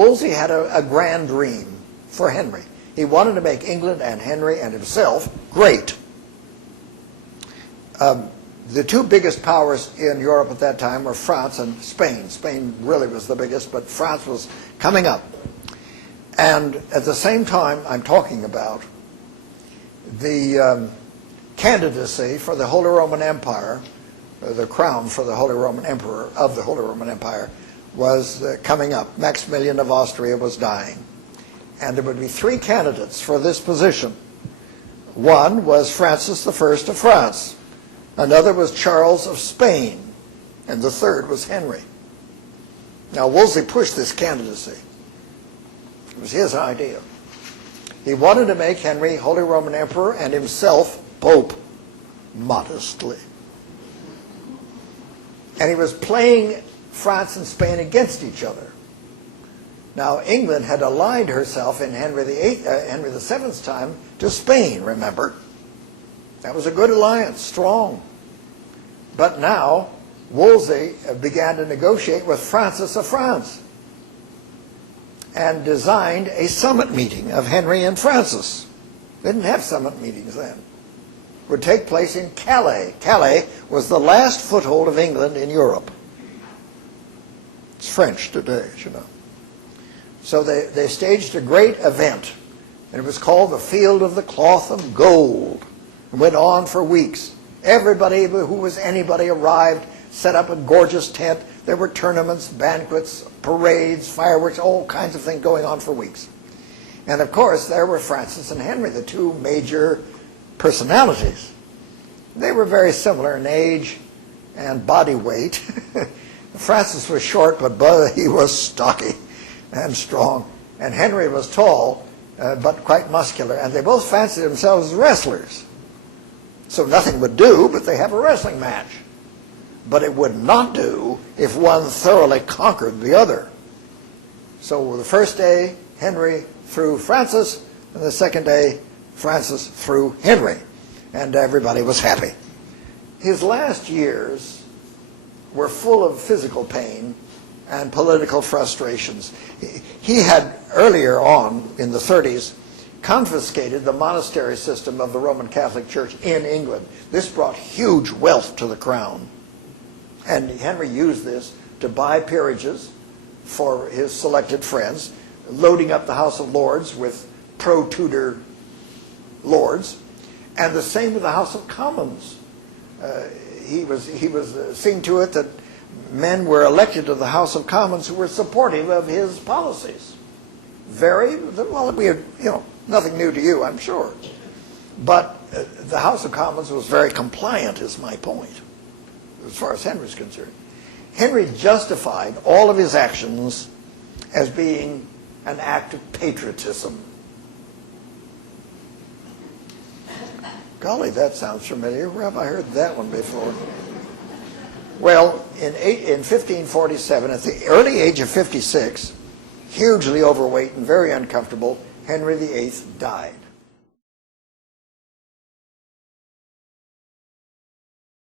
Wolsey had a grand dream for Henry. He wanted to make England and Henry and himself great. The two biggest powers in Europe at that time were France and Spain. Spain really was the biggest, but France was coming up. And at the same time, I'm talking about the candidacy for the Holy Roman Empire, the crown for the Holy Roman Emperor of the Holy Roman Empire, was coming up. Maximilian of Austria was dying. And there would be three candidates for this position. One was Francis I of France. Another was Charles of Spain. And the third was Henry. Now, Wolsey pushed this candidacy. It was his idea. He wanted to make Henry Holy Roman Emperor and himself Pope, modestly. And he was playing France and Spain against each other. Now, England had allied herself in Henry VII's time to Spain, remember? That was a good alliance, strong. But now, Wolsey began to negotiate with Francis of France and designed a summit meeting of Henry and Francis. They didn't have summit meetings then. It would take place in Calais. Calais was the last foothold of England in Europe. It's French today, as you know. So they staged a great event, and it was called the Field of the Cloth of Gold. It went on for weeks. Everybody who was anybody arrived, set up a gorgeous tent. There were tournaments, banquets, parades, fireworks, all kinds of things going on for weeks. And of course, there were Francis and Henry, the two major personalities. They were very similar in age and body weight. Francis was short, but he was stocky and strong. And Henry was tall, but quite muscular. And they both fancied themselves as wrestlers. So nothing would do, but they have a wrestling match. But it would not do if one thoroughly conquered the other. So the first day, Henry threw Francis, and the second day, Francis threw Henry. And everybody was happy. His last years were full of physical pain and political frustrations. He had earlier on, in the 30s, confiscated the monastery system of the Roman Catholic Church in England. This brought huge wealth to the crown. And Henry used this to buy peerages for his selected friends, loading up the House of Lords with pro-Tudor lords, and the same with the House of Commons. He was seeing to it that men were elected to the House of Commons who were supportive of his policies. Nothing new to you, I'm sure. But the House of Commons was very compliant, is my point, as far as Henry's concerned. Henry justified all of his actions as being an act of patriotism. Golly, that sounds familiar. Where have I heard that one before? Well, in 1547, at the early age of 56, hugely overweight and very uncomfortable, Henry VIII died.